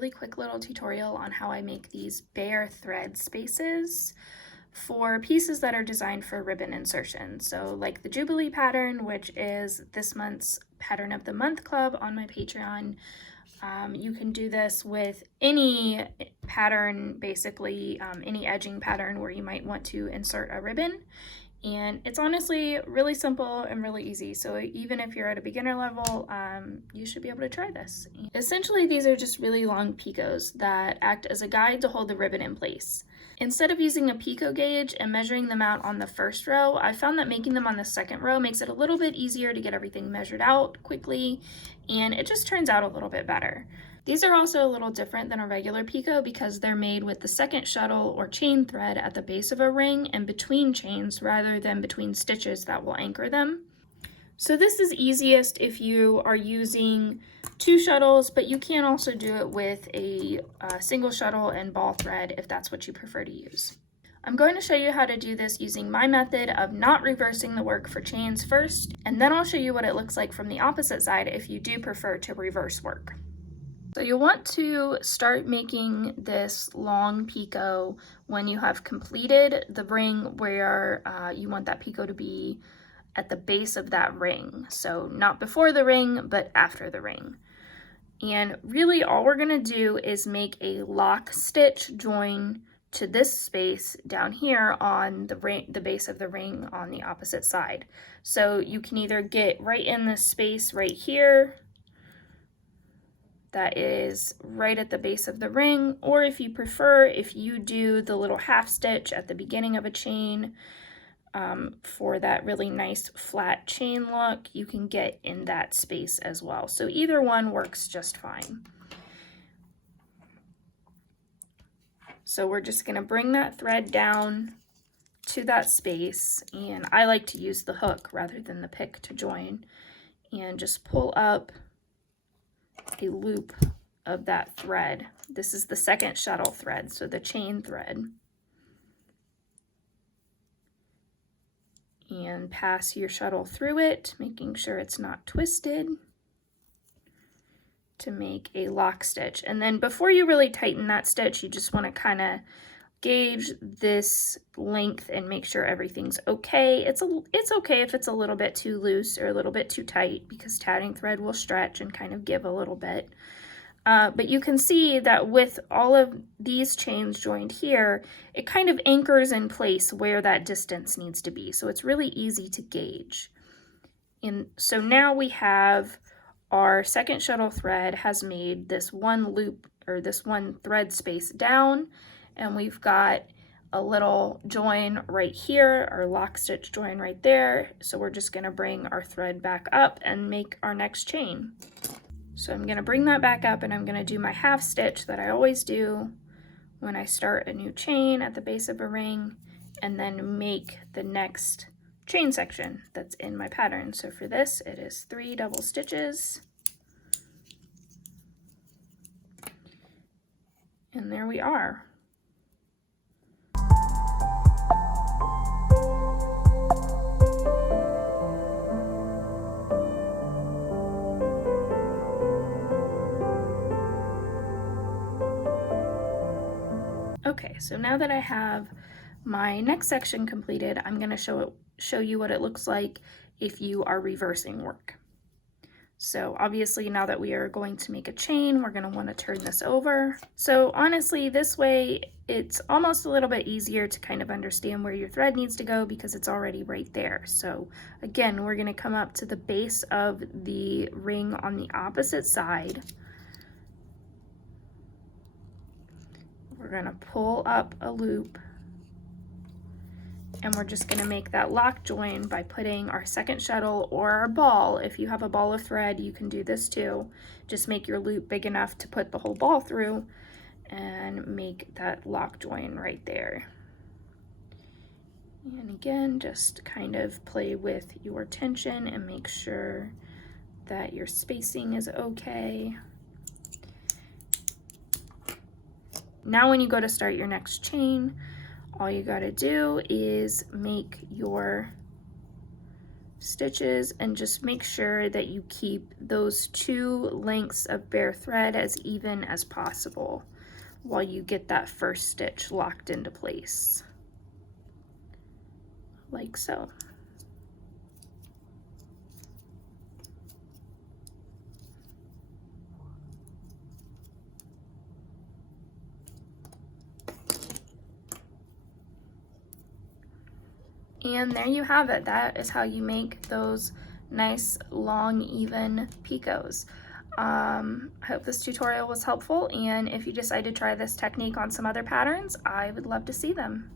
really quick little tutorial on how I make these bare thread spaces for pieces that are designed for ribbon insertion. So like the Jubilee pattern, which is this month's Pattern of the Month Club on my Patreon. You can do this with any pattern, basically any edging pattern where you might want to insert a ribbon. And it's honestly really simple and really easy. So even if you're at a beginner level, you should be able to try this. Essentially, these are just really long picots that act as a guide to hold the ribbon in place. Instead of using a picot gauge and measuring them out on the first row, I found that making them on the second row makes it a little bit easier to get everything measured out quickly, and it just turns out a little bit better. These are also a little different than a regular picot because they're made with the second shuttle or chain thread at the base of a ring and between chains rather than between stitches that will anchor them. So this is easiest if you are using 2 shuttles, but you can also do it with a single shuttle and ball thread if that's what you prefer to use. I'm going to show you how to do this using my method of not reversing the work for chains first, and then I'll show you what it looks like from the opposite side if you do prefer to reverse work. So you'll want to start making this long picot when you have completed the ring where you want that picot to be at the base of that ring. So not before the ring, but after the ring. And really all we're gonna do is make a lock stitch join to this space down here on the base of the ring on the opposite side. So you can either get right in this space right here, that is right at the base of the ring, or if you prefer, if you do the little half stitch at the beginning of a chain, for that really nice flat chain look, you can get in that space as well. So either one works just fine. So we're just going to bring that thread down to that space, and I like to use the hook rather than the pick to join, and just pull up a loop of that thread. This is the second shuttle thread, so the chain thread. And pass your shuttle through it, making sure it's not twisted, to make a lock stitch. And then before you really tighten that stitch, you just want to kind of gauge this length and make sure everything's okay. It's okay if it's a little bit too loose or a little bit too tight, because tatting thread will stretch and kind of give a little bit. But you can see that with all of these chains joined here, it kind of anchors in place where that distance needs to be. So it's really easy to gauge. And so now we have our second shuttle thread has made this one loop or this one thread space down, and we've got a little join right here, our lock stitch join right there. So we're just going to bring our thread back up and make our next chain. So I'm going to bring that back up, and I'm going to do my half stitch that I always do when I start a new chain at the base of a ring, and then make the next chain section that's in my pattern. So for this, it is 3 double stitches. And there we are. Okay, so now that I have my next section completed, I'm going to show you what it looks like if you are reversing work. So obviously now that we are going to make a chain, we're going to want to turn this over. So honestly, this way it's almost a little bit easier to kind of understand where your thread needs to go because it's already right there. So again, we're going to come up to the base of the ring on the opposite side. We're going to pull up a loop, and we're just going to make that lock join by putting our second shuttle or our ball. If you have a ball of thread, you can do this too. Just make your loop big enough to put the whole ball through and make that lock join right there. And again, just kind of play with your tension and make sure that your spacing is okay. Now when you go to start your next chain, all you got to do is make your stitches, and just make sure that you keep those two lengths of bare thread as even as possible while you get that first stitch locked into place, like so. And there you have it. That is how you make those nice, long, even picots. I hope this tutorial was helpful, and if you decide to try this technique on some other patterns, I would love to see them.